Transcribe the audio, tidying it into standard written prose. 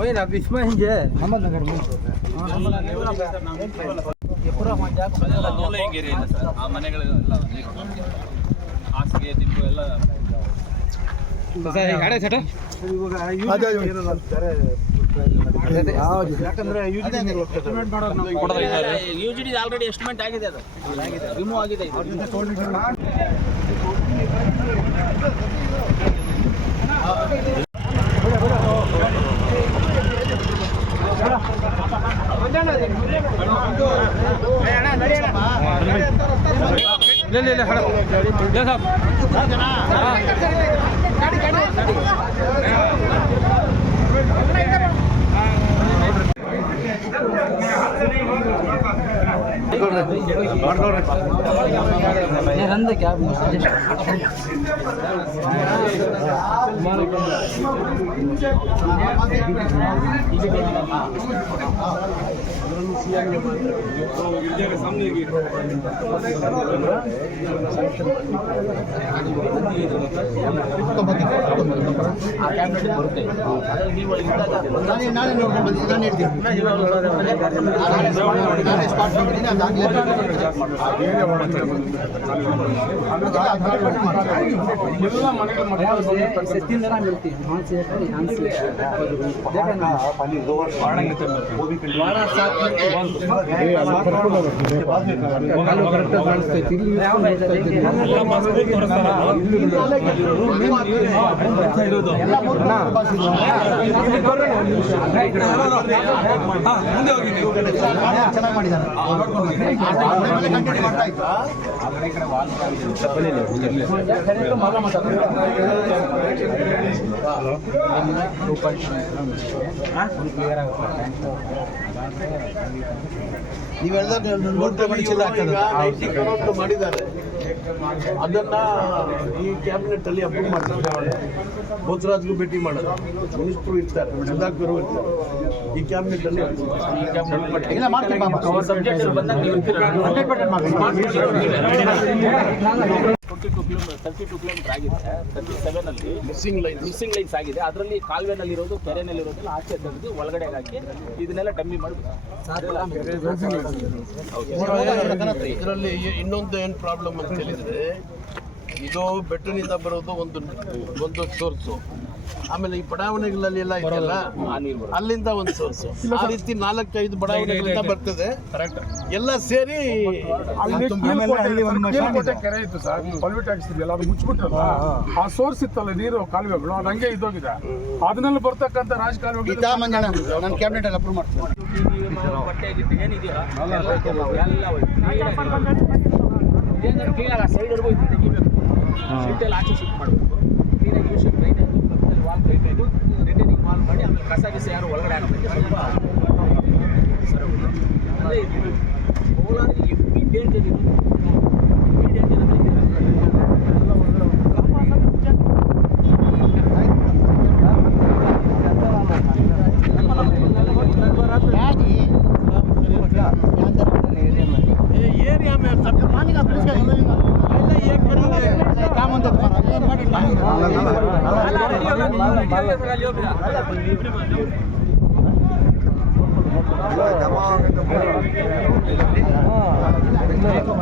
वही ना इसमें ही है अहमदनगर में ये पूरा ಮೂಲೆಂಗೇರಿ ಇಲ್ಲ ಸರ್ ಆ ಮನೆಗಳೆಲ್ಲ ಹಾಸಿಗೆ ದಿಂಬು ಎಲ್ಲ ಯಾಕಂದ್ರೆ ಯುಜಿಡಿ ಆಲ್ರೆಡಿ ಎಸ್ಟಿಮೇಟ್ ಆಗಿದೆ, ಅದು ರಿಮೂವ್ ಆಗಿದೆ. ले ले ले खड़ा ले साहब रंद क्या तीन जगह मिलती है, वहाँ से यहाँ से देखा ना ನೀವೆಲ್ಲ ನೋಟ್ ಮಾಡಿದ್ದಾರೆ. ಅದನ್ನ ಈ ಕ್ಯಾಬಿನೆಟ್ ಅಲ್ಲಿ ಅಪ್ರೂವ್ ಮಾಡ್ತಾರೆ. ಬೋಸರಾಜ್ಗೂ ಭೇಟಿ ಮಾಡೋದು, ಮಿನಿಸ್ಟ್ರು ಇರ್ತಾರೆ, ಸುಧಾಕರ್ ಇರ್ತಾರೆ. ಈ ಕ್ಯಾಬಿನೆಟ್ ಅಲ್ಲಿ 32 ಕಿಲೋಮೀಟರ್ ಆಗಿದೆ. 37 ಅಲ್ಲಿ ಮಿಸ್ಸಿಂಗ್ ಲೈನ್ಸ್ ಆಗಿದೆ. ಅದರಲ್ಲಿ ಕಾಲುವೆನಲ್ಲಿರೋದು ಕೆರೆನಲ್ಲಿರೋದೆಲ್ಲ ಆಚೆ ತೆಗೆದು ಒಳಗಡೆ ಹಾಕಿ ಇದನ್ನೆಲ್ಲ ಡಮ್ಮಿ ಮಾಡಬೇಕು. ಇದರಲ್ಲಿ ಇನ್ನೊಂದು ಏನು ಪ್ರಾಬ್ಲಮ್ ಅಂತ ಹೇಳಿದ್ರೆ, ಇದು ಬೆಟ್ಟನಿಂದ ಬರೋದು ಒಂದು ಸೋರ್ಸು, ಆಮೇಲೆ ಈ ಬಡಾವಣೆಗಳಲ್ಲಿ ಎಲ್ಲ ಇದೆಯಲ್ಲ ಅಲ್ಲಿಂದ ಒಂದು ಸೋರ್ಸು, ಆ ರೀತಿ 4-5 ಬಡಾವಣೆಗಳಿಂದ ಬರ್ತದೆ. ಎಲ್ಲ ಸೇರಿ ಕೆರೆ ಇತ್ತು ಸರ್, ಪಲ್ವಿ ಟ್ಯಾಕ್ಸ್ ಇದೆಯಲ್ಲ ಅದು ಮುಚ್ಚಿಬಿಟ್ರಲ್ಲ, ಆ ಸೋರ್ಸ್ ಇತ್ತಲ್ಲ ನೀರು ಕಾಲುವೆಗಳು ಅದು ಹಂಗೆ ಇದ್ದೋಗಿದೆ. ಅದನ್ನೆಲ್ಲ ಬರ್ತಕ್ಕಂಥ ರಾಜಕಾಲುವೆಗಳು ನಾನು ಕ್ಯಾಬಿನೆಟ್ ಅಲ್ಲಿ ಅಪ್ರೂವ್ ಮಾಡ್ತೀನಿ. ಸೈಡ್ವರೆಗೂ ತೆಗಿಬೇಕು, ಸಿಟ್ಟೆಲ್ಲ ಆಚೆ ಶಿಫ್ಟ್ ಮಾಡಬೇಕು. ಕ್ಲೀನಾಗಿ ಯೂಶನ್ ಡ್ರೈನೇಜ್ ವಾಲ್ ಕೈಬೇಕು, ರಿಟರ್ನಿಂಗ್ ವಾಲ್ ಮಾಡಿ ಆಮೇಲೆ ಕಸ ಗಿಸ ಯಾರು ಒಳಗಡೆ ಹಾಕಬೇಕು. ಸ್ವಲ್ಪ ಅಂದರೆ ಕೋಲಾರಿಗೆ ಎಪ್ಪಿ ಡೇಂಜರ್ ಇದು, ಎಪ್ಪಿ ಡೇಂಜರ್ ಅಂತ ಇದೆ. एरिया में सब पानी का ब्रिज का पहले ये काम होता था।